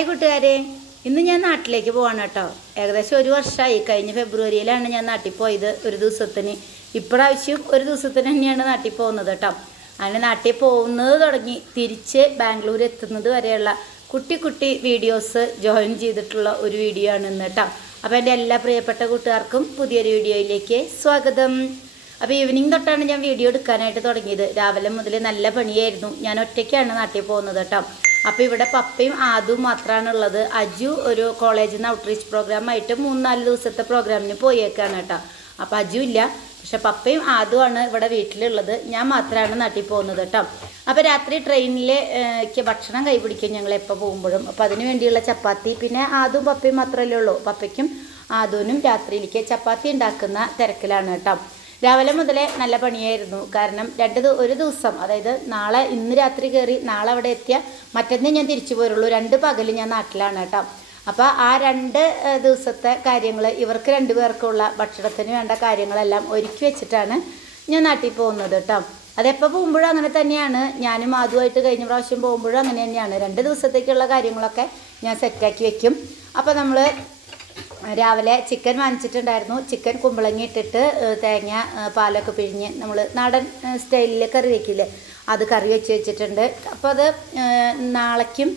Hi കൂട്ടുകാരെ. ഇന്ന് ഞാൻ നാട്ടിലേക്ക് പോവാണ് കേട്ടോ. ഏകദേശം ഒരു വർഷമായി. കഴിഞ്ഞ ഫെബ്രുവരിയിലാണ് ഞാൻ നാട്ടിൽ പോയത് ഒരു ദിവസത്തിന്. ഇപ്രാവശ്യം ഒരു ദിവസത്തിന് തന്നെയാണ് നാട്ടിൽ പോകുന്നത് കേട്ടോ. അങ്ങനെ നാട്ടിൽ പോകുന്നത് തുടങ്ങി തിരിച്ച് ബാംഗ്ലൂർ എത്തുന്നത് വരെയുള്ള കുട്ടി കുട്ടി വീഡിയോസ് ജോയിൻ ചെയ്തിട്ടുള്ള ഒരു വീഡിയോ ആണ് ഇന്ന് കേട്ടോ. അപ്പോൾ എന്റെ എല്ലാ പ്രിയപ്പെട്ട കൂട്ടുകാർക്കും പുതിയൊരു വീഡിയോയിലേക്ക് സ്വാഗതം. അപ്പോൾ ഈവനിങ് തൊട്ടാണ് ഞാൻ വീഡിയോ എടുക്കാനായിട്ട് തുടങ്ങിയത്. രാവിലെ മുതൽ നല്ല പണിയായിരുന്നു. ഞാൻ ഒറ്റയ്ക്കാണ് നാട്ടിൽ പോകുന്നത് കേട്ടോ. അപ്പോൾ ഇവിടെ പപ്പയും ആദും മാത്രമാണ് ഉള്ളത് അജു ഒരു കോളേജിൽ നിന്ന് ഔട്ട്റീച്ച് പ്രോഗ്രാമായിട്ട് മൂന്നാൽ ദിവസത്തെ പ്രോഗ്രാമിന് പോയേക്കാണ് കേട്ടോ. അപ്പോൾ അജു ഇല്ല. പക്ഷെ പപ്പയും ആദുമാണ് ഇവിടെ വീട്ടിലുള്ളത്. ഞാൻ മാത്രമാണ് നാട്ടിൽ പോകുന്നത് കേട്ടോ. അപ്പോൾ രാത്രി ട്രെയിനിലേക്ക് ഭക്ഷണം കൈപിടിക്കും ഞങ്ങൾ എപ്പോൾ പോകുമ്പോഴും. അപ്പോൾ അതിന് വേണ്ടിയുള്ള ചപ്പാത്തി പിന്നെ ആദും പപ്പയും മാത്രമല്ലേ ഉള്ളൂ. പപ്പയ്ക്കും ആദുവിനും രാത്രിയിലേക്ക് ചപ്പാത്തി ഉണ്ടാക്കുന്ന തിരക്കിലാണ് കേട്ടോ. രാവിലെ മുതലേ നല്ല പണിയായിരുന്നു. കാരണം രണ്ട് ഒരു ദിവസം അതായത് നാളെ ഇന്ന് രാത്രി കയറി നാളെ അവിടെ എത്തിയ മറ്റന്നേ ഞാൻ തിരിച്ചു പോരുള്ളൂ. രണ്ട് പകൽ ഞാൻ നാട്ടിലാണ് കേട്ടോ. അപ്പോൾ ആ രണ്ട് ദിവസത്തെ കാര്യങ്ങൾ ഇവർക്ക് രണ്ടുപേർക്കുള്ള ഭക്ഷണത്തിന് വേണ്ട കാര്യങ്ങളെല്ലാം ഒരുക്കി വെച്ചിട്ടാണ് ഞാൻ നാട്ടിൽ പോകുന്നത് കേട്ടോ. അതെപ്പോൾ പോകുമ്പോഴും അങ്ങനെ തന്നെയാണ്. ഞാനും ആദ്യമായിട്ട് കഴിഞ്ഞ പ്രാവശ്യം പോകുമ്പോഴും അങ്ങനെ തന്നെയാണ്. രണ്ട് ദിവസത്തേക്കുള്ള കാര്യങ്ങളൊക്കെ ഞാൻ സെറ്റാക്കി വെക്കും. അപ്പോൾ നമ്മൾ രാവിലെ ചിക്കൻ വാങ്ങിച്ചിട്ടുണ്ടായിരുന്നു. ചിക്കൻ കുമ്പളങ്ങി ഇട്ടിട്ട് തേങ്ങ പാലൊക്കെ പിഴിഞ്ഞ് നമ്മൾ നാടൻ സ്റ്റൈലിൽ കറി വയ്ക്കില്ലേ അത് കറി വെച്ച് വെച്ചിട്ടുണ്ട്. അപ്പോൾ അത് നാളേക്കും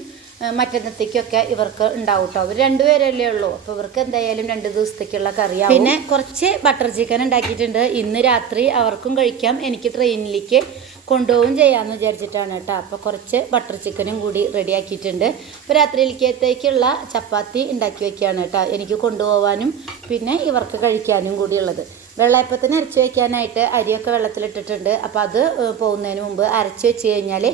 മറ്റന്നത്തേക്കൊക്കെ ഇവർക്ക് ഉണ്ടാവും കേട്ടോ അവർ രണ്ടുപേരല്ലേ ഉള്ളൂ. അപ്പോൾ ഇവർക്ക് എന്തായാലും രണ്ട് ദിവസത്തേക്കുള്ള കറിയാവും. പിന്നെ കുറച്ച് ബട്ടർ ചിക്കൻ ഉണ്ടാക്കിയിട്ടുണ്ട്. ഇന്ന് രാത്രി അവർക്കും കഴിക്കാം. എനിക്ക് ട്രെയിനിലേക്ക് കൊണ്ടുപോവുകയും ചെയ്യാമെന്ന് വിചാരിച്ചിട്ടാണ് കേട്ടോ. അപ്പോൾ കുറച്ച് ബട്ടർ ചിക്കനും കൂടി റെഡിയാക്കിയിട്ടുണ്ട് അപ്പോൾ രാത്രിയിലേക്കത്തേക്കുള്ള ചപ്പാത്തി ഉണ്ടാക്കി വയ്ക്കുകയാണ് കേട്ടോ. എനിക്ക് കൊണ്ടുപോകാനും പിന്നെ ഇവർക്ക് കഴിക്കാനും കൂടി കൂടിയുള്ളത്. വെള്ളയപ്പത്തിന് അരച്ച് വയ്ക്കാനായിട്ട് അരിയൊക്കെ വെള്ളത്തിലിട്ടിട്ടുണ്ട്. അപ്പോൾ അത് പോകുന്നതിന് മുമ്പ് അരച്ച് വെച്ച് കഴിഞ്ഞാൽ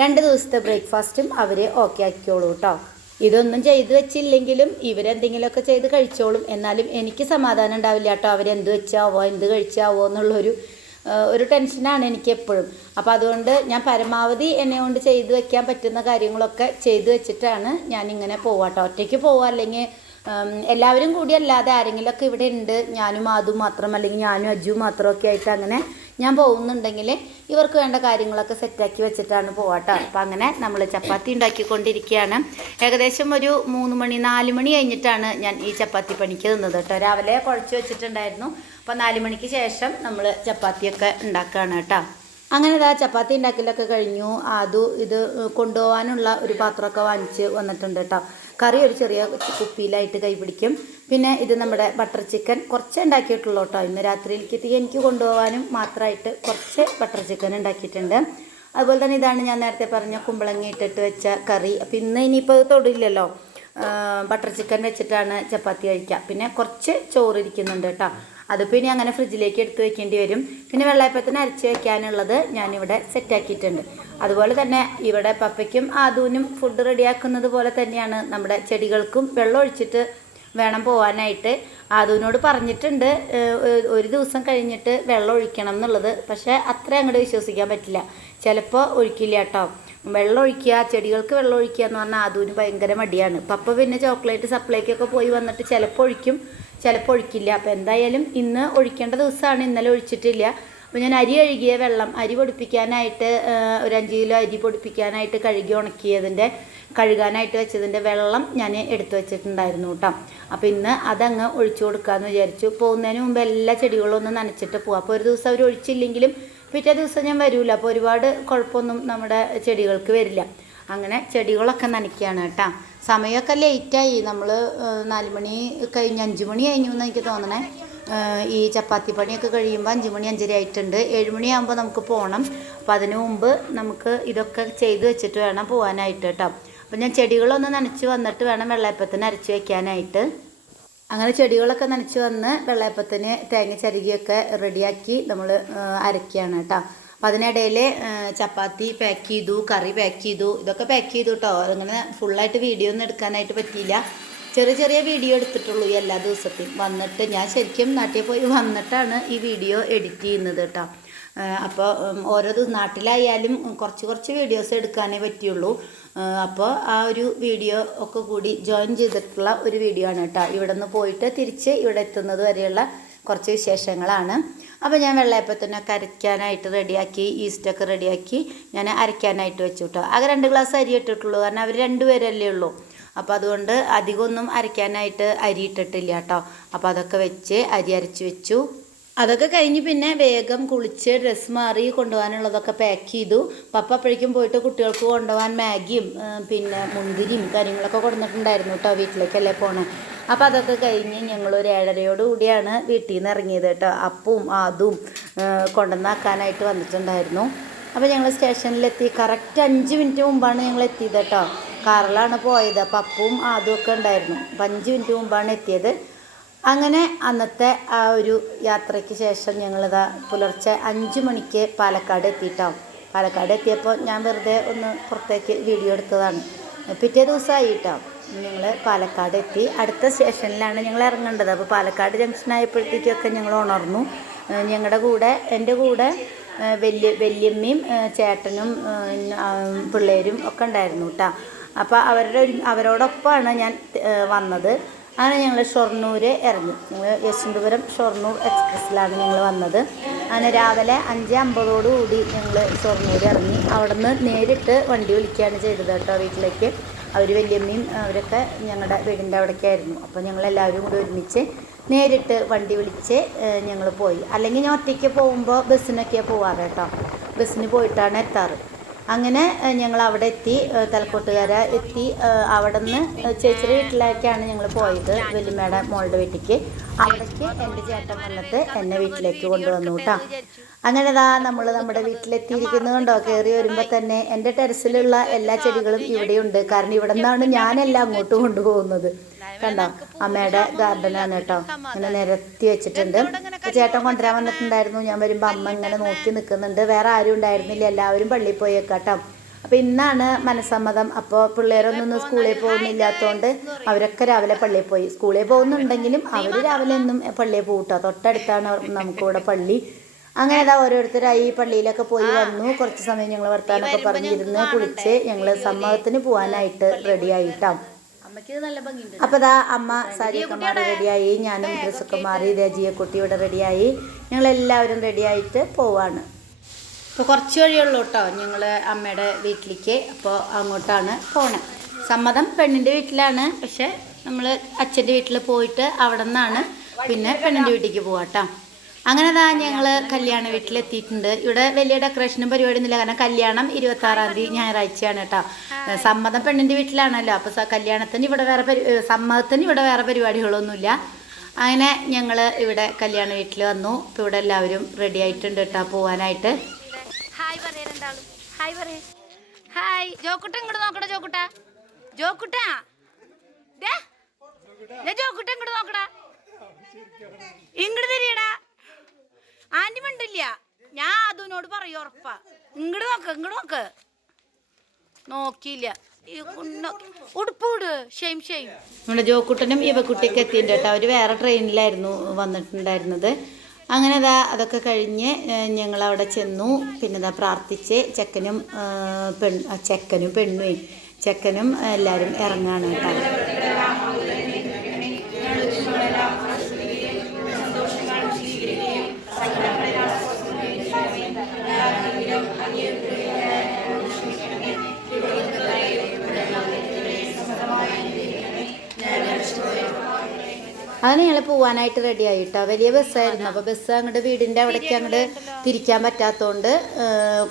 രണ്ട് ദിവസത്തെ ബ്രേക്ക്ഫാസ്റ്റും അവർ ഓക്കെ ആക്കിയോളൂ കേട്ടോ. ഇതൊന്നും ചെയ്തു വെച്ചില്ലെങ്കിലും ഇവരെന്തെങ്കിലുമൊക്കെ ചെയ്ത് കഴിച്ചോളും. എന്നാലും എനിക്ക് സമാധാനം ഉണ്ടാവില്ല കേട്ടോ. അവരെന്ത് വെച്ചാവോ എന്ത് കഴിച്ചാവോ എന്നുള്ളൊരു ഒരു ടെൻഷനാണ് എനിക്ക് എപ്പോഴും അപ്പോൾ അതുകൊണ്ട് ഞാൻ പരമാവധി എന്നെ കൊണ്ട് ചെയ്തു വെക്കാൻ പറ്റുന്ന കാര്യങ്ങളൊക്കെ ചെയ്തു വെച്ചിട്ടാണ് ഞാൻ ഇങ്ങനെ പോവാട്ടോ. ഒറ്റയ്ക്ക് പോവുക അല്ലെങ്കിൽ എല്ലാവരും കൂടി അല്ലാതെ ആരെങ്കിലുമൊക്കെ ഇവിടെ ഉണ്ട്. ഞാനും അതും മാത്രം അല്ലെങ്കിൽ ഞാനും അജു മാത്രമൊക്കെ ആയിട്ട് അങ്ങനെ ഞാൻ പോകുന്നുണ്ടെങ്കിൽ ഇവർക്ക് വേണ്ട കാര്യങ്ങളൊക്കെ സെറ്റാക്കി വെച്ചിട്ടാണ് പോവാട്ടോ. അപ്പം അങ്ങനെ നമ്മൾ ചപ്പാത്തി ഉണ്ടാക്കിക്കൊണ്ടിരിക്കുകയാണ് ഏകദേശം ഒരു മൂന്ന് മണി നാല് മണി കഴിഞ്ഞിട്ടാണ് ഞാൻ ഈ ചപ്പാത്തി പണിക്ക് നിന്നത് കേട്ടോ. രാവിലെ കുഴച്ച് വെച്ചിട്ടുണ്ടായിരുന്നു. അപ്പോൾ നാല് മണിക്ക് ശേഷം നമ്മൾ ചപ്പാത്തിയൊക്കെ ഉണ്ടാക്കുകയാണ് കേട്ടോ. അങ്ങനെ ഇതാ ചപ്പാത്തി ഉണ്ടാക്കലൊക്കെ കഴിഞ്ഞു. അതു ഇത് കൊണ്ടുപോകാനുള്ള ഒരു പാത്രമൊക്കെ വാങ്ങിച്ച് വന്നിട്ടുണ്ട് കേട്ടോ. കറി ഒരു ചെറിയ കുപ്പിയിലായിട്ട് കൈ പിടിക്കും. പിന്നെ ഇത് നമ്മുടെ ബട്ടർ ചിക്കൻ കുറച്ച് ഉണ്ടാക്കിയിട്ടുള്ളൂ കേട്ടോ. ഇന്ന് രാത്രിയിലേക്ക് തീ എനിക്ക് കൊണ്ടുപോകാനും മാത്രമായിട്ട് കുറച്ച് ബട്ടർ ചിക്കൻ ഉണ്ടാക്കിയിട്ടുണ്ട്. അതുപോലെ തന്നെ ഇതാണ് ഞാൻ നേരത്തെ പറഞ്ഞ കുമ്പളങ്ങ ഇട്ടിട്ട് വെച്ച കറി. അപ്പം ഇന്ന് ഇനിയിപ്പോൾ തൊടില്ലല്ലോ. ബട്ടർ ചിക്കൻ വെച്ചിട്ടാണ് ചപ്പാത്തി കഴിക്കുക. പിന്നെ കുറച്ച് ചോറ് ഇരിക്കുന്നുണ്ട് കേട്ടോ. അതിപ്പോൾ ഇനി അങ്ങനെ ഫ്രിഡ്ജിലേക്ക് എടുത്ത് വെക്കേണ്ടി വരും. പിന്നെ വെള്ളയപ്പത്തിന് അരച്ച് വെക്കാനുള്ളത് ഞാനിവിടെ സെറ്റാക്കിയിട്ടുണ്ട് അതുപോലെ തന്നെ ഇവിടെ പപ്പയ്ക്കും ആദൂനും ഫുഡ് റെഡിയാക്കുന്നത് പോലെ തന്നെയാണ് നമ്മുടെ ചെടികൾക്കും വെള്ളം ഒഴിച്ചിട്ട് വേണം പോകാനായിട്ട് ആദൂനോട് പറഞ്ഞിട്ടുണ്ട് ഒരു ദിവസം കഴിഞ്ഞിട്ട് വെള്ളം ഒഴിക്കണം എന്നുള്ളത്. പക്ഷേ അത്ര അങ്ങോട്ട് വിശ്വസിക്കാൻ പറ്റില്ല. ചിലപ്പോൾ ഒഴിക്കില്ല കേട്ടോ. വെള്ളം ഒഴിക്കുക ചെടികൾക്ക് വെള്ളം ഒഴിക്കുക എന്ന് പറഞ്ഞാൽ അതുവിന് ഭയങ്കര മടിയാണ്. പപ്പ പിന്നെ ചോക്ലേറ്റ് സപ്ലൈക്കൊക്കെ പോയി വന്നിട്ട് ചിലപ്പോൾ ഒഴിക്കും ചിലപ്പോൾ ഒഴിക്കില്ല. അപ്പോൾ എന്തായാലും ഇന്ന് ഒഴിക്കേണ്ട ദിവസമാണ് ഇന്നലെ ഒഴിച്ചിട്ടില്ല. അപ്പോൾ ഞാൻ അരി കഴുകിയ വെള്ളം അരി പൊടിപ്പിക്കാനായിട്ട് ഒരു അഞ്ച് കിലോ അരി പൊടിപ്പിക്കാനായിട്ട് കഴുകി ഉണക്കിയതിന്റെ കഴുകാനായിട്ട് വെച്ചതിന്റെ വെള്ളം ഞാൻ എടുത്തു വെച്ചിട്ടുണ്ടായിരുന്നു കേട്ടോ. അപ്പോൾ ഇന്ന് അതങ്ങ് ഒഴിച്ചു കൊടുക്കാമെന്ന് വിചാരിച്ചു. പോകുന്നതിന് മുമ്പ് എല്ലാ ചെടികളും ഒന്ന് നനച്ചിട്ട് പോകാം അപ്പോൾ ഒരു ദിവസം അവർ ഒഴിച്ചില്ലെങ്കിലും പിറ്റേ ദിവസം ഞാൻ വരില്ല അപ്പോൾ ഒരുപാട് കുഴപ്പമൊന്നും നമ്മുടെ ചെടികൾക്ക് വരില്ല. അങ്ങനെ ചെടികളൊക്കെ നനയ്ക്കുകയാണ് കേട്ടോ. സമയമൊക്കെ ലേറ്റായി. നമ്മൾ നാല് മണി കഴിഞ്ഞ് അഞ്ച് മണി കഴിഞ്ഞു എന്ന് എനിക്ക് തോന്നണേ. ഈ ചപ്പാത്തി പണിയൊക്കെ കഴിയുമ്പോൾ അഞ്ച് മണി അഞ്ചര ആയിട്ടുണ്ട്. ഏഴ് മണിയാകുമ്പോൾ നമുക്ക് പോകണം അപ്പോൾ അതിനു മുമ്പ് നമുക്ക് ഇതൊക്കെ ചെയ്ത് വെച്ചിട്ട് വേണം പോകാനായിട്ട് കേട്ടോ. അപ്പോൾ ഞാൻ ചെടികളൊന്ന് നനച്ച് വന്നിട്ട് വേണം വെള്ളയപ്പത്തിന് അരച്ച് വയ്ക്കാനായിട്ട് അങ്ങനെ ചെടികളൊക്കെ നനച്ച് വന്ന് വെള്ളയപ്പത്തിന് തേങ്ങ ചരുകിയൊക്കെ റെഡിയാക്കി നമ്മൾ അരക്കുകയാണ് കേട്ടോ. അപ്പം അതിനിടയിൽ ചപ്പാത്തി പാക്ക് ചെയ്തു കറി പാക്ക് ചെയ്തു ഇതൊക്കെ പാക്ക് ചെയ്തു കേട്ടോ. അങ്ങനെ ഫുള്ളായിട്ട് വീഡിയോ ഒന്നും എടുക്കാനായിട്ട് പറ്റിയില്ല. ചെറിയ ചെറിയ വീഡിയോ എടുത്തിട്ടുള്ളൂ ഈ എല്ലാ ദിവസത്തെയും. വന്നിട്ട് ഞാൻ ശരിക്കും നാട്ടിൽ പോയി വന്നിട്ടാണ് ഈ വീഡിയോ എഡിറ്റ് ചെയ്യുന്നത് കേട്ടോ. അപ്പോൾ ഓരോ നാട്ടിലായാലും കുറച്ച് കുറച്ച് വീഡിയോസ് എടുക്കാനേ പറ്റിയുള്ളൂ. അപ്പോൾ ആ ഒരു വീഡിയോ ഒക്കെ കൂടി ജോയിൻ ചെയ്തിട്ടുള്ള ഒരു വീഡിയോ ആണ് കേട്ടോ. ഇവിടെ നിന്ന് പോയിട്ട് തിരിച്ച് ഇവിടെ എത്തുന്നത് വരെയുള്ള കുറച്ച് വിശേഷങ്ങളാണ്. അപ്പോൾ ഞാൻ വെള്ളയപ്പത്തിനൊക്കെ അരയ്ക്കാനായിട്ട് റെഡിയാക്കി ഈസ്റ്റൊക്കെ റെഡിയാക്കി ഞാൻ അരയ്ക്കാനായിട്ട് വെച്ചു കേട്ടോ. ആകെ രണ്ട് ഗ്ലാസ് അരി ഇട്ടിട്ടുള്ളൂ. കാരണം അവർ രണ്ടുപേരല്ലേ ഉള്ളൂ. അപ്പോൾ അതുകൊണ്ട് അധികമൊന്നും അരയ്ക്കാനായിട്ട് അരി ഇട്ടിട്ടില്ല കേട്ടോ. അപ്പോൾ അതൊക്കെ വെച്ച് അരി അരച്ച് വെച്ചു. അതൊക്കെ കഴിഞ്ഞ് പിന്നെ വേഗം കുളിച്ച് ഡ്രസ്സ് മാറി കൊണ്ടുപോകാനുള്ളതൊക്കെ പാക്ക് ചെയ്തു. പപ്പ അപ്പോഴേക്കും പോയിട്ട് കുട്ടികൾക്ക് കൊണ്ടുപോകാൻ മാഗിയും പിന്നെ മുന്തിരിയും കാര്യങ്ങളൊക്കെ കൊടുത്തിട്ടുണ്ടായിരുന്നു കേട്ടോ വീട്ടിലേക്കല്ലേ പോണേ. അപ്പം അതൊക്കെ കഴിഞ്ഞ് ഞങ്ങൾ ഒരു ഏഴരയോട് കൂടിയാണ് വീട്ടിൽ നിന്ന് ഇറങ്ങിയത് കേട്ടോ. അപ്പവും അതും കൊണ്ടുവന്നാക്കാനായിട്ട് വന്നിട്ടുണ്ടായിരുന്നു. അപ്പോൾ ഞങ്ങൾ സ്റ്റേഷനിലെത്തി. കറക്റ്റ് അഞ്ച് മിനിറ്റ് മുമ്പാണ് ഞങ്ങൾ എത്തിയത് കേട്ടോ കാറിലാണ് പോയത്. അപ്പം അപ്പവും അതും ഒക്കെ ഉണ്ടായിരുന്നു. അപ്പം അഞ്ച് മിനിറ്റ് മുമ്പാണ് എത്തിയത്. അങ്ങനെ അന്നത്തെ ആ ഒരു യാത്രയ്ക്ക് ശേഷം ഞങ്ങളിതാ പുലർച്ചെ അഞ്ച് മണിക്ക് പാലക്കാട് എത്തിയിട്ടാവും പാലക്കാട് എത്തിയപ്പോൾ ഞാൻ വെറുതെ ഒന്ന് പുറത്തേക്ക് വീഡിയോ എടുത്തതാണ്. പിറ്റേ ദിവസമായിട്ടാവും ഞങ്ങൾ പാലക്കാട് എത്തി. അടുത്ത സ്റ്റേഷനിലാണ് ഞങ്ങൾ ഇറങ്ങേണ്ടത്. അപ്പോൾ പാലക്കാട് ജംഗ്ഷൻ ആയപ്പോഴത്തേക്കൊക്കെ ഞങ്ങൾ ഉണർന്നു. ഞങ്ങളുടെ കൂടെ എന്റെ കൂടെ വലിയ വല്യ വല്യമ്മയും ചേട്ടനും പിള്ളേരും ഒക്കെ ഉണ്ടായിരുന്നു കേട്ടോ അപ്പോൾ അവരുടെ അവരോടൊപ്പമാണ് ഞാൻ വന്നത്. അങ്ങനെ ഞങ്ങൾ ഷൊർണൂർ ഇറങ്ങി. ഞങ്ങൾ യശ്വന്തപുരം ഷൊർണൂർ എക്സ്പ്രസ്സിലാണ് ഞങ്ങൾ വന്നത്. അങ്ങനെ രാവിലെ അഞ്ച് അമ്പതോടു കൂടി ഞങ്ങൾ ഷൊർണൂർ ഇറങ്ങി. അവിടെ നിന്ന് നേരിട്ട് വണ്ടി വിളിക്കുകയാണ് ചെയ്തത് കേട്ടോ വീട്ടിലേക്ക്. അവർ വലിയമ്മയും അവരൊക്കെ ഞങ്ങളുടെ വീടിന്റെ അവിടേക്കായിരുന്നു. അപ്പോൾ ഞങ്ങൾ എല്ലാവരും കൂടി ഒരുമിച്ച് നേരിട്ട് വണ്ടി വിളിച്ച് ഞങ്ങൾ പോയി. അല്ലെങ്കിൽ ഞാൻ ഒറ്റയ്ക്ക് പോകുമ്പോൾ ബസ്സിനൊക്കെയാണ് പോവാറ് കേട്ടോ. ബസ്സിന് പോയിട്ടാണ് എത്താറ്. അങ്ങനെ ഞങ്ങൾ അവിടെ എത്തി തലക്കോട്ടുകാര എത്തി അവിടെ നിന്ന് ചേച്ചിയുടെ വീട്ടിലേക്കാണ് ഞങ്ങൾ പോയത് വലിയമ്മയുടെ മോളുടെ വീട്ടിലേക്ക് അവിടേക്ക് എന്റെ ചേട്ടൻ വന്നിട്ട് എന്നെ വീട്ടിലേക്ക് കൊണ്ടുവന്നു കേട്ടോ അങ്ങനെ ഇതാ നമ്മൾ നമ്മുടെ വീട്ടിലെത്തിയിരിക്കുന്നത് കൊണ്ടോ? കയറി വരുമ്പോൾ തന്നെ എന്റെ ടെറസിലുള്ള എല്ലാ ചെടികളും ഇവിടെയുണ്ട്. കാരണം ഇവിടെ നിന്നാണ് ഞാനെല്ലാം അങ്ങോട്ട് കൊണ്ടുപോകുന്നത്. കണ്ടോ? അമ്മയുടെ ഗാർഡനാണ് കേട്ടോ. ഇങ്ങനെ നിരത്തി വെച്ചിട്ടുണ്ട്. ചേട്ടൻ കൊണ്ടുവരാൻ വന്നിട്ടുണ്ടായിരുന്നു. ഞാൻ വരുമ്പോൾ അമ്മ ഇങ്ങനെ നോക്കി നിൽക്കുന്നുണ്ട് വേറെ ആരും ഉണ്ടായിരുന്നില്ല. എല്ലാവരും പള്ളിയിൽ പോയേക്കാട്ടോ അപ്പോൾ ഇന്നാണ് മനസ്സമ്മതം. അപ്പോൾ പിള്ളേരൊന്നും സ്കൂളിൽ പോകുന്നില്ലാത്തതുകൊണ്ട് അവരൊക്കെ രാവിലെ പള്ളിയിൽ പോയി. സ്കൂളിൽ പോകുന്നുണ്ടെങ്കിലും അവർ രാവിലെ ഒന്നും പള്ളിയിൽ പോകട്ടോ തൊട്ടടുത്താണ് നമുക്കിവിടെ പള്ളി. അങ്ങനെ ഇതാ ഓരോരുത്തരായി പള്ളിയിലൊക്കെ പോയി വന്നു. കുറച്ച് സമയം ഞങ്ങൾ വർത്താനൊക്കെ പറഞ്ഞിരുന്ന് കുളിച്ച് ഞങ്ങൾ സമ്മതത്തിന് പോകാനായിട്ട് റെഡി ആയിട്ടാണ് അപ്പൊ ദാ അമ്മ സാരിയൊക്കെ മാറി റെഡിയായി ഞാനും ഡ്രസ്സൊക്കെ മാറി രജിയെ കുട്ടി ഇവിടെ റെഡിയായി ഞങ്ങൾ എല്ലാവരും റെഡിയായിട്ട് പോവാണ്. ഇപ്പൊ കുറച്ച് വഴിയുള്ളൂ കേട്ടോ ഞങ്ങൾ അമ്മയുടെ വീട്ടിലേക്ക് അപ്പോൾ അങ്ങോട്ടാണ് പോണേ. സമ്മതം പെണ്ണിന്റെ വീട്ടിലാണ്. പക്ഷെ നമ്മൾ അച്ഛന്റെ വീട്ടിൽ പോയിട്ട് അവിടെ നിന്നാണ് പിന്നെ പെണ്ണിന്റെ വീട്ടിലേക്ക് പോവാട്ടോ കേട്ടോ അങ്ങനെ താ ഞങ്ങൾ കല്യാണ വീട്ടിലെത്തിയിട്ടുണ്ട്. ഇവിടെ വലിയ ഡെക്കറേഷനും പരിപാടിയൊന്നുമില്ല. കാരണം കല്യാണം ഇരുപത്തി ആറാം തീയതി ഞായറാഴ്ചയാണ് കേട്ടോ. സമ്മതം പെണ്ണിന്റെ വീട്ടിലാണല്ലോ. അപ്പോൾ കല്യാണത്തിന് ഇവിടെ വേറെ സമ്മതത്തിന് ഇവിടെ വേറെ പരിപാടികളൊന്നുമില്ല. അങ്ങനെ ഞങ്ങൾ ഇവിടെ കല്യാണ വീട്ടിൽ വന്നു. ഇപ്പോൾ ഇവിടെ എല്ലാവരും റെഡി ആയിട്ടുണ്ട് കേട്ടോ പോവാനായിട്ട്. നോക്കടാ നോക്കടാ. ഇങ്ങോട്ട് തിരിയടാ. ആന്റി ഞാൻ അതുനോട് പറയും ഉറപ്പാ. ഇങ്ങോട്ട് നോക്ക് ഇങ്ങോട്ട് നോക്ക്. നോക്കിയില്ല. ഈ കുണ്ണ- ഉടുപ്പ് വിട് ഷെയിം ഷെയിം. നമ്മുടെ ജോക്കുട്ടനും ഇവക്കുട്ടിയൊക്കെ എത്തിയിട്ടുണ്ട് കേട്ടോ. അവർ വേറെ ട്രെയിനിലായിരുന്നു വന്നിട്ടുണ്ടായിരുന്നത്. അങ്ങനെ അതാ അതൊക്കെ കഴിഞ്ഞ് ഞങ്ങൾ അവിടെ ചെന്നു. പിന്നെ ഇതാ പ്രാർത്ഥിച്ച് ചെക്കനും പെൺ ചെക്കനും പെണ്ണും ചെക്കനും എല്ലാവരും ഇറങ്ങാണ് കേട്ടോ. അങ്ങനെ ഞങ്ങൾ പോവാനായിട്ട് റെഡി ആയിട്ടോ. വലിയ ബസ്സായിരുന്നു. അപ്പോൾ ബസ് അങ്ങോട്ട് വീടിന്റെ അവിടേക്ക് അങ്ങോട്ട് തിരിക്കാൻ പറ്റാത്തതുകൊണ്ട്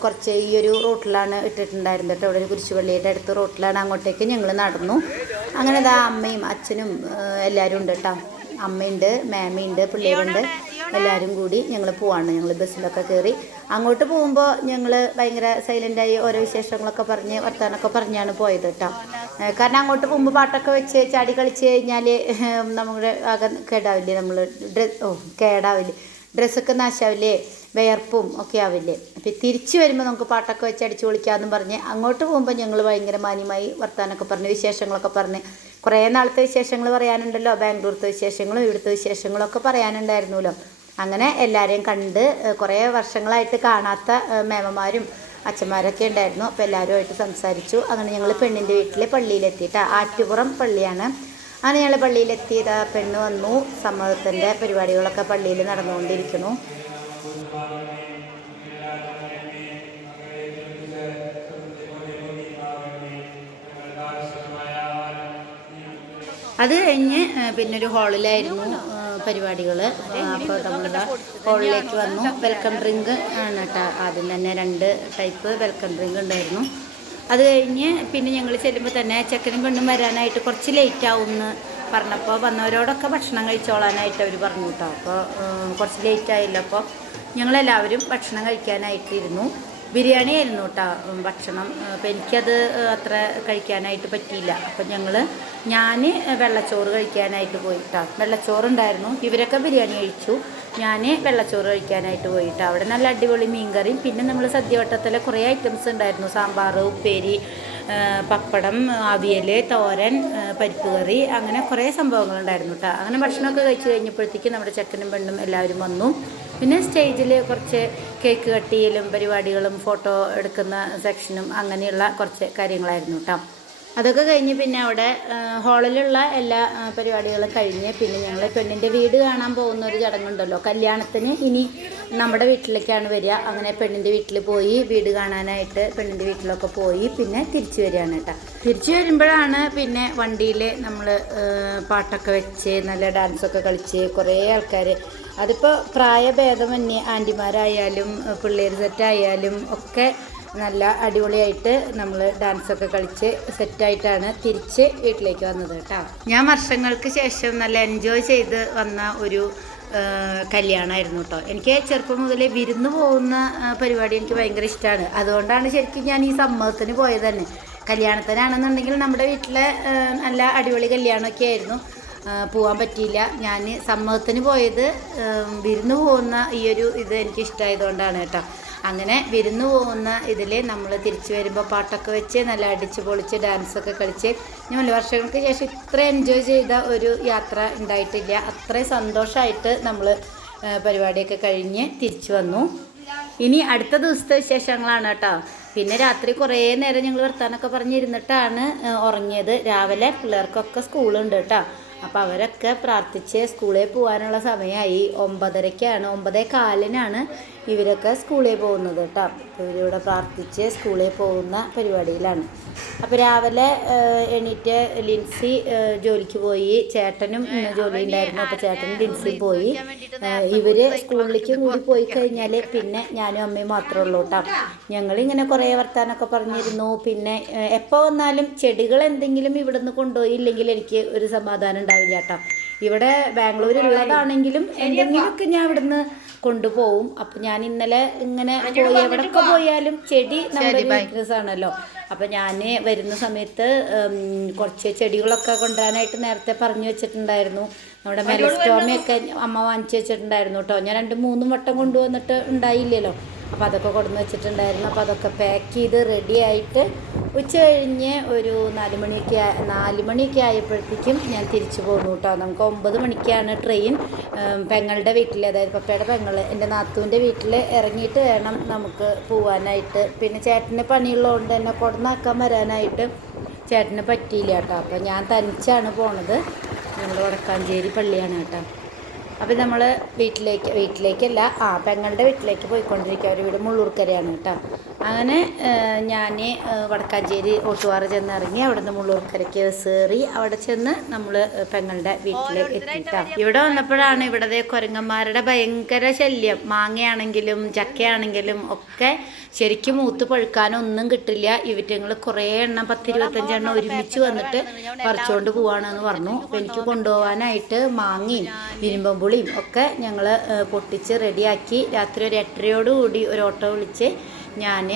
കുറച്ച് ഈ ഒരു റോട്ടിലാണ് ഇട്ടിട്ടുണ്ടായിരുന്നത് കേട്ടോ. അവിടെ ഒരു കുരിശുപള്ളിയുടെ അടുത്ത് റോട്ടിലാണ് അങ്ങോട്ടേക്ക് ഞങ്ങൾ നടന്നു. അങ്ങനെ അതാ അമ്മയും അച്ഛനും എല്ലാവരും ഉണ്ട് കേട്ടോ. അമ്മയുണ്ട് മാമിയുണ്ട് പിള്ളേരുണ്ട്. എല്ലാവരും കൂടി ഞങ്ങൾ പോവാണ്. ഞങ്ങൾ ബസ്സിലൊക്കെ കയറി അങ്ങോട്ട് പോകുമ്പോൾ ഞങ്ങൾ ഭയങ്കര സൈലന്റായി ഓരോ വിശേഷങ്ങളൊക്കെ പറഞ്ഞ് വർത്തമാനമൊക്കെ പറഞ്ഞാണ് പോയത് കേട്ടോ. കാരണം അങ്ങോട്ട് പോകുമ്പോൾ പാട്ടൊക്കെ വെച്ച് ചാടി കളിച്ച് കഴിഞ്ഞാൽ നമ്മുടെ ആകെ കേടാവില്ലേ നമ്മൾ ഡ്രസ് ഓ കേടാവില്ലേ. ഡ്രസ്സൊക്കെ നാശാവില്ലേ. വിയർപ്പും ഒക്കെ ആവില്ലേ. അപ്പം തിരിച്ചു വരുമ്പോൾ നമുക്ക് പാട്ടൊക്കെ വെച്ച് അടിച്ചു പൊളിക്കാമെന്നും പറഞ്ഞ് അങ്ങോട്ട് പോകുമ്പോൾ ഞങ്ങൾ ഭയങ്കര മാന്യമായി വർത്താനൊക്കെ പറഞ്ഞ് വിശേഷങ്ങളൊക്കെ പറഞ്ഞ് കുറേ നാളത്തെ വിശേഷങ്ങൾ പറയാനുണ്ടല്ലോ. ബാംഗ്ലൂർത്തെ വിശേഷങ്ങളും ഇവിടുത്തെ വിശേഷങ്ങളൊക്കെ പറയാനുണ്ടായിരുന്നല്ലോ. അങ്ങനെ എല്ലാവരെയും കണ്ട് കുറേ വർഷങ്ങളായിട്ട് കാണാത്ത മേമമാരും അച്ഛന്മാരൊക്കെ ഉണ്ടായിരുന്നു. അപ്പോൾ എല്ലാവരുമായിട്ട് സംസാരിച്ചു. അങ്ങനെ ഞങ്ങൾ പെണ്ണിന്റെ വീട്ടിൽ പള്ളിയിലെത്തിയിട്ട് ആറ്റുപുറം പള്ളിയാണ്. അങ്ങനെ ഞങ്ങൾ പള്ളിയിലെത്തിയത് പെണ്ണ് വന്നു. സമ്മതത്തിന്റെ പരിപാടികളൊക്കെ പള്ളിയിൽ നടന്നുകൊണ്ടിരിക്കുന്നു. അത് കഴിഞ്ഞ് പിന്നൊരു ഹാളിലായിരുന്നു. പരിപാടികൾ അപ്പോൾ നമ്മളുടെ ഹോളിലേക്ക് വന്നു. വെൽക്കം ഡ്രിങ്ക് ആണ് കേട്ടോ ആദ്യം തന്നെ രണ്ട് ടൈപ്പ് വെൽക്കം ഡ്രിങ്ക് ഉണ്ടായിരുന്നു. അത് കഴിഞ്ഞ് പിന്നെ ഞങ്ങൾ ചെല്ലുമ്പോൾ തന്നെ ചെക്കനും പെണ്ണും വരാനായിട്ട് കുറച്ച് ലേറ്റ് ആവും എന്ന് പറഞ്ഞപ്പോൾ വന്നവരോടൊക്കെ ഭക്ഷണം കഴിച്ചോളാനായിട്ട് അവർ പറഞ്ഞു കേട്ടോ അപ്പോൾ കുറച്ച് ലേറ്റ് ആയില്ല. അപ്പോൾ ഞങ്ങളെല്ലാവരും ഭക്ഷണം കഴിക്കാനായിട്ടിരുന്നു. ബിരിയാണി ആയിരുന്നു കേട്ടോ ഭക്ഷണം. അപ്പം എനിക്കത് അത്ര കഴിക്കാനായിട്ട് പറ്റിയില്ല. അപ്പം ഞങ്ങൾ ഞാൻ വെള്ളച്ചോറ് കഴിക്കാനായിട്ട് പോയി കേട്ടോ വെള്ളച്ചോറുണ്ടായിരുന്നു. ഇവരൊക്കെ ബിരിയാണി കഴിച്ചു. ഞാൻ വെള്ളച്ചോറ് കഴിക്കാനായിട്ട് പോയി കേട്ടോ അവിടെ നല്ല അടിപൊളി മീൻകറിയും പിന്നെ നമ്മൾ സദ്യവട്ടത്തിലെ കുറേ ഐറ്റംസ് ഉണ്ടായിരുന്നു. സാമ്പാർ ഉപ്പേരി പപ്പടം അവിയൽ തോരൻ പരിപ്പ് കറി അങ്ങനെ കുറേ സംഭവങ്ങളുണ്ടായിരുന്നു കേട്ടോ അങ്ങനെ ഭക്ഷണമൊക്കെ കഴിച്ച് കഴിഞ്ഞപ്പോഴത്തേക്ക് നമ്മുടെ ചെക്കനും പെണ്ണും എല്ലാവരും വന്നു. പിന്നെ സ്റ്റേജിൽ കുറച്ച് കേക്ക് കട്ട് ചെയ്യലും പരിപാടികളും ഫോട്ടോ എടുക്കുന്ന സെക്ഷനും അങ്ങനെയുള്ള കുറച്ച് കാര്യങ്ങളായിരുന്നു കേട്ടോ. അതൊക്കെ കഴിഞ്ഞ് പിന്നെ അവിടെ ഹാളിലുള്ള എല്ലാ പരിപാടികളും കഴിഞ്ഞ് പിന്നെ ഞങ്ങൾ പെണ്ണിന്റെ വീട് കാണാൻ പോകുന്ന ഒരു ചടങ്ങുണ്ടല്ലോ. കല്യാണത്തിന് ഇനി നമ്മുടെ വീട്ടിലേക്കാണ് വരിക. അങ്ങനെ പെണ്ണിന്റെ വീട്ടിൽ പോയി വീട് കാണാനായിട്ട് പെണ്ണിന്റെ വീട്ടിലൊക്കെ പോയി പിന്നെ തിരിച്ചു വരികയാണ് കേട്ടോ. തിരിച്ചു വരുമ്പോഴാണ് പിന്നെ വണ്ടിയിൽ നമ്മൾ പാട്ടൊക്കെ വെച്ച് നല്ല ഡാൻസൊക്കെ കളിച്ച് കുറേ ആൾക്കാർ അതിപ്പോൾ പ്രായഭേദമന്യേ ആന്റിമാരായാലും പിള്ളേർ സെറ്റായാലും ഒക്കെ നല്ല അടിപൊളിയായിട്ട് നമ്മൾ ഡാൻസൊക്കെ കളിച്ച് സെറ്റായിട്ടാണ് തിരിച്ച് വീട്ടിലേക്ക് വന്നത് കേട്ടോ. ഞാൻ വർഷങ്ങൾക്ക് ശേഷം നല്ല എൻജോയ് ചെയ്ത് വന്ന ഒരു കല്യാണമായിരുന്നു കേട്ടോ. എനിക്ക് ചെറുപ്പം മുതലേ വിരുന്ന് പോകുന്ന പരിപാടി എനിക്ക് ഭയങ്കര ഇഷ്ടമാണ് അതുകൊണ്ടാണ് ശരിക്കും ഞാൻ ഈ സമ്മതത്തിന് പോയത് തന്നെ. കല്യാണത്തിനാണെന്നുണ്ടെങ്കിൽ നമ്മുടെ വീട്ടിലെ നല്ല അടിപൊളി കല്യാണമൊക്കെ ആയിരുന്നു. പോകാൻ പറ്റിയില്ല. ഞാൻ സമ്മതത്തിന് പോയത് വിരുന്ന് പോകുന്ന ഈ ഒരു ഇത് എനിക്ക് ഇഷ്ടമായതുകൊണ്ടാണ് കേട്ടോ. അങ്ങനെ വിരുന്നു പോകുന്ന ഇതിൽ നമ്മൾ തിരിച്ചു വരുമ്പോൾ പാട്ടൊക്കെ വെച്ച് നല്ല അടിച്ച് പൊളിച്ച് ഡാൻസൊക്കെ കളിച്ച് ഞാൻ വർഷങ്ങൾക്ക് ശേഷം ഇത്ര എൻജോയ് ചെയ്ത ഒരു യാത്ര ഉണ്ടായിട്ടില്ല. അത്രയും സന്തോഷമായിട്ട് നമ്മൾ പരിപാടിയൊക്കെ കഴിഞ്ഞ് തിരിച്ചു വന്നു. ഇനി അടുത്ത ദിവസത്തെ വിശേഷങ്ങളാണ് കേട്ടോ. പിന്നെ രാത്രി കുറേ നേരം ഞങ്ങൾ വർത്താനൊക്കെ പറഞ്ഞിരുന്നിട്ടാണ് ഉറങ്ങിയത്. രാവിലെ പിള്ളേർക്കൊക്കെ സ്കൂളുണ്ട് കേട്ടോ. അപ്പോൾ അവരൊക്കെ പ്രാർത്ഥിച്ച് സ്കൂളിൽ പോകാനുള്ള സമയമായി ഒമ്പതരയ്ക്കാണ് ഒമ്പതേ കാലിനാണ് ഇവരൊക്കെ സ്കൂളിൽ പോകുന്നത് കേട്ടോ. ഇവരിവിടെ പ്രാർത്ഥിച്ച് സ്കൂളിൽ പോകുന്ന പരിപാടിയിലാണ്. അപ്പോൾ രാവിലെ എണീറ്റ് ലിൻസി ജോലിക്ക് പോയി. ചേട്ടനും ജോലി ഉണ്ടായിരുന്നു. അപ്പോൾ ചേട്ടനും ലിൻസി പോയി. ഇവർ സ്കൂളിലേക്ക് കൂടി പോയി കഴിഞ്ഞാൽ പിന്നെ ഞാനും അമ്മയും മാത്രമേ ഉള്ളൂ കേട്ടോ. ഞങ്ങളിങ്ങനെ കുറേ വർത്താനൊക്കെ പറഞ്ഞിരുന്നു. പിന്നെ എപ്പോൾ വന്നാലും ചെടികൾ എന്തെങ്കിലും ഇവിടെ നിന്ന് കൊണ്ടുപോയില്ലെങ്കിൽ എനിക്ക് ഒരു സമാധാനം ഉണ്ടാവില്ല കേട്ടോ. ഇവിടെ ബാംഗ്ലൂരുള്ളതാണെങ്കിലും എന്തെങ്കിലുമൊക്കെ ഞാൻ ഇവിടുന്ന് കൊണ്ടുപോകും അപ്പം ഞാൻ ഇന്നലെ ഇങ്ങനെ പോയി എവിടെയൊക്കെ പോയാലും ചെടി നമ്മുടെ വീക്ക്നെസ് ആണല്ലോ അപ്പം ഞാൻ വരുന്ന സമയത്ത് കുറച്ച് ചെടികളൊക്കെ കൊണ്ടുവരാനായിട്ട് നേരത്തെ പറഞ്ഞു വെച്ചിട്ടുണ്ടായിരുന്നു. നമ്മുടെ മെലസ്റ്റോമയൊക്കെ അമ്മ വാങ്ങിച്ചു വെച്ചിട്ടുണ്ടായിരുന്നു കേട്ടോ. ഞാൻ രണ്ട് മൂന്നും വട്ടം കൊണ്ടുവന്നിട്ട് ഉണ്ടായില്ലല്ലോ. അപ്പോൾ അതൊക്കെ കൊണ്ടുവന്ന് വെച്ചിട്ടുണ്ടായിരുന്നു. അപ്പോൾ അതൊക്കെ പാക്ക് ചെയ്ത് റെഡി ആയിട്ട് ഉച്ച കഴിഞ്ഞ് ഒരു നാല് മണിയൊക്കെ നാല് മണിയൊക്കെ ആയപ്പോഴത്തേക്കും ഞാൻ തിരിച്ചു പോന്നു കേട്ടോ നമുക്ക് ഒമ്പത് മണിക്കാണ് ട്രെയിൻ പെങ്ങളുടെ വീട്ടിൽ അതായത് പപ്പയുടെ പെങ്ങൾ എന്റെ നാത്തൂന്റെ വീട്ടിൽ ഇറങ്ങിയിട്ട് വേണം നമുക്ക് പോവാനായിട്ട്. പിന്നെ ചേട്ടന് പണിയുള്ളതുകൊണ്ട് എന്നെ കൊടുന്നാക്കാൻ വരാനായിട്ട് ചേട്ടന് പറ്റിയില്ല കേട്ടോ അപ്പോൾ ഞാൻ തനിച്ചാണ് പോണത്. നമ്മൾ വടക്കാഞ്ചേരി പള്ളിയാണ് കേട്ടോ. അപ്പം നമ്മൾ വീട്ടിലേക്ക് വീട്ടിലേക്കല്ല ആ പെങ്ങളുടെ വീട്ടിലേക്ക് പോയിക്കൊണ്ടിരിക്കുക. ഒരു വീട് മുള്ളൂർക്കരയാണ് കേട്ടോ. അങ്ങനെ ഞാൻ വടക്കാഞ്ചേരി ഓട്ടുപാറ ചെന്ന് ഇറങ്ങി അവിടെ നിന്ന് മുള്ളൂർക്കരയ്ക്ക് കയറി അവിടെ ചെന്ന് നമ്മൾ പെങ്ങളുടെ വീട്ടിൽ എത്തിയിട്ടാ ഇവിടെ വന്നപ്പോഴാണ് ഇവിടത്തെ കുരങ്ങന്മാരുടെ ഭയങ്കര ശല്യം. മാങ്ങയാണെങ്കിലും ചക്കയാണെങ്കിലും ഒക്കെ ശരിക്കും മൂത്ത് പഴുക്കാനൊന്നും കിട്ടില്ല. ഇവറ്റങ്ങൾ കുറേ എണ്ണം പത്തിരുപത്തഞ്ചെണ്ണം ഒരുമിച്ച് വന്നിട്ട് പറിച്ചുകൊണ്ട് പോവാണെന്ന് പറഞ്ഞു. അപ്പോൾ എനിക്ക് കൊണ്ടുപോകാനായിട്ട് മാങ്ങയും ഇരുമ്പമ്പുളിയും ഒക്കെ ഞങ്ങൾ പൊട്ടിച്ച് റെഡിയാക്കി രാത്രി ഒരു എട്ടരയോടുകൂടി ഒരു ഓട്ടോ വിളിച്ച് ഞാൻ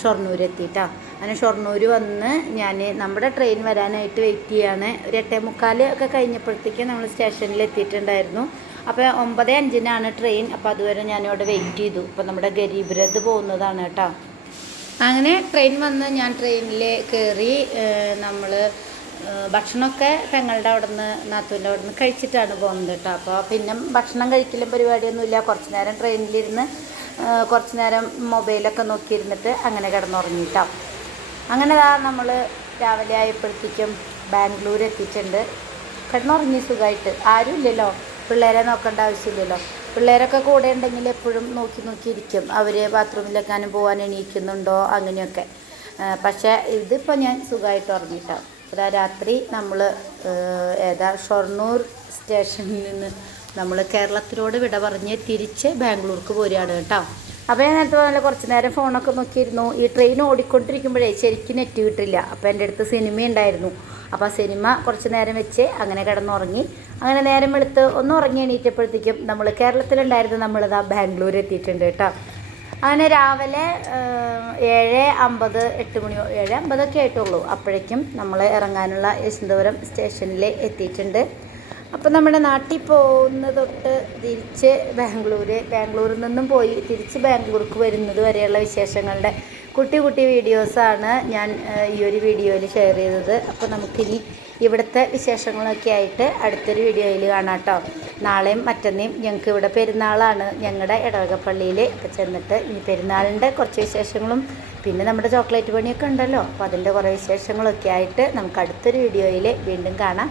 ഷൊർണൂർ എത്തിയിട്ടാ അങ്ങനെ ഷൊർണൂർ വന്ന് ഞാൻ നമ്മുടെ ട്രെയിൻ വരാനായിട്ട് വെയിറ്റ് ചെയ്യാണ്. ഒരു എട്ടേ മുക്കാൽ ഒക്കെ കഴിഞ്ഞപ്പോഴത്തേക്ക് നമ്മൾ സ്റ്റേഷനിൽ എത്തിയിട്ടുണ്ടായിരുന്നു. അപ്പോൾ ഒമ്പത് അഞ്ചിനാണ് ട്രെയിൻ അപ്പോൾ അതുവരെ ഞാനിവിടെ വെയിറ്റ് ചെയ്തു. അപ്പോൾ നമ്മുടെ ഗരീബ് രഥ് പോകുന്നതാണ് കേട്ടോ. അങ്ങനെ ട്രെയിൻ വന്ന് ഞാൻ ട്രെയിനിൽ കയറി നമ്മൾ ഭക്ഷണമൊക്കെ പെങ്ങളുടെ അവിടെ നിന്ന് നാത്തൂന്റെ അവിടെ നിന്ന് കഴിച്ചിട്ടാണ് പോകുന്നത് കേട്ടോ. അപ്പോൾ പിന്നെ ഭക്ഷണം കഴിക്കലും പരിപാടിയൊന്നുമില്ല. കുറച്ച് നേരം ട്രെയിനിലിരുന്ന് കുറച്ച് നേരം മൊബൈലൊക്കെ നോക്കിയിരുന്നിട്ട് അങ്ങനെ കിടന്നുറങ്ങിയിട്ടാം. അങ്ങനെ ദാ നമ്മൾ രാവിലെ ആയപ്പോഴത്തേക്കും ബാംഗ്ലൂർ എത്തിയിട്ടുണ്ട്. കിടന്നുറങ്ങി സുഖമായിട്ട് ആരും ഇല്ലല്ലോ. പിള്ളേരെ നോക്കേണ്ട ആവശ്യമില്ലല്ലോ. പിള്ളേരൊക്കെ കൂടെ ഉണ്ടെങ്കിൽ എപ്പോഴും നോക്കി നോക്കിയിരിക്കും അവർ ബാത്റൂമിലെക്കാനും പോകാൻ എണീക്കുന്നുണ്ടോ അങ്ങനെയൊക്കെ. പക്ഷേ ഇതിപ്പോൾ ഞാൻ സുഖമായിട്ട് ഉറങ്ങിയിട്ടാണ് അതാ രാത്രി നമ്മൾ ഏതാ ഷൊർണൂർ സ്റ്റേഷനിൽ നിന്ന് നമ്മൾ കേരളത്തിനോട് വിട പറഞ്ഞ് തിരിച്ച് ബാംഗ്ലൂർക്ക് പോരുകയാണ് കേട്ടോ. അപ്പോൾ ഞാൻ നേരത്തെ പറഞ്ഞ കുറച്ച് നേരം ഫോണൊക്കെ നോക്കിയിരുന്നു. ഈ ട്രെയിൻ ഓടിക്കൊണ്ടിരിക്കുമ്പോഴേ ശരിക്കും നെറ്റ് കിട്ടില്ല. അപ്പോൾ എന്റെ അടുത്ത് സിനിമ ഉണ്ടായിരുന്നു. അപ്പോൾ ആ സിനിമ കുറച്ച് നേരം വെച്ച് അങ്ങനെ കിടന്നുറങ്ങി. അങ്ങനെ നേരം എടുത്ത് ഒന്ന് ഉറങ്ങി എണീറ്റപ്പോഴത്തേക്കും നമ്മൾ കേരളത്തിലുണ്ടായിരുന്നു നമ്മളിതാ ബാംഗ്ലൂർ എത്തിയിട്ടുണ്ട് കേട്ടോ. അങ്ങനെ രാവിലെ ഏഴ് അമ്പത് എട്ട് മണി ഏഴ് അമ്പതൊക്കെ ആയിട്ടുള്ളൂ. അപ്പോഴേക്കും നമ്മൾ ഇറങ്ങാനുള്ള യശന്തപുരം സ്റ്റേഷനിൽ എത്തിയിട്ടുണ്ട്. അപ്പോൾ നമ്മുടെ നാട്ടിൽ പോകുന്ന തൊട്ട് തിരിച്ച് ബാംഗ്ലൂർ ബാംഗ്ലൂരിൽ നിന്നും പോയി തിരിച്ച് ബാംഗ്ലൂർക്ക് വരുന്നത് വരെയുള്ള വിശേഷങ്ങളുടെ കുട്ടി കുട്ടി വീഡിയോസാണ് ഞാൻ ഈ ഒരു വീഡിയോയിൽ ഷെയർ ചെയ്തത്. അപ്പോൾ നമുക്കിനി ഇവിടുത്തെ വിശേഷങ്ങളൊക്കെ ആയിട്ട് അടുത്തൊരു വീഡിയോയിൽ കാണാം കേട്ടോ നാളെയും മറ്റന്നേയും ഞങ്ങൾക്ക് ഇവിടെ പെരുന്നാളാണ്. ഞങ്ങളുടെ ഇടവകപ്പള്ളിയിൽ ഒക്കെ ചെന്നിട്ട് ഈ പെരുന്നാളിന്റെ കുറച്ച് വിശേഷങ്ങളും പിന്നെ നമ്മുടെ ചോക്ലേറ്റ് പണിയൊക്കെ ഉണ്ടല്ലോ. അപ്പോൾ അതിന്റെ കുറേ വിശേഷങ്ങളൊക്കെ ആയിട്ട് നമുക്ക് അടുത്തൊരു വീഡിയോയിൽ വീണ്ടും കാണാം.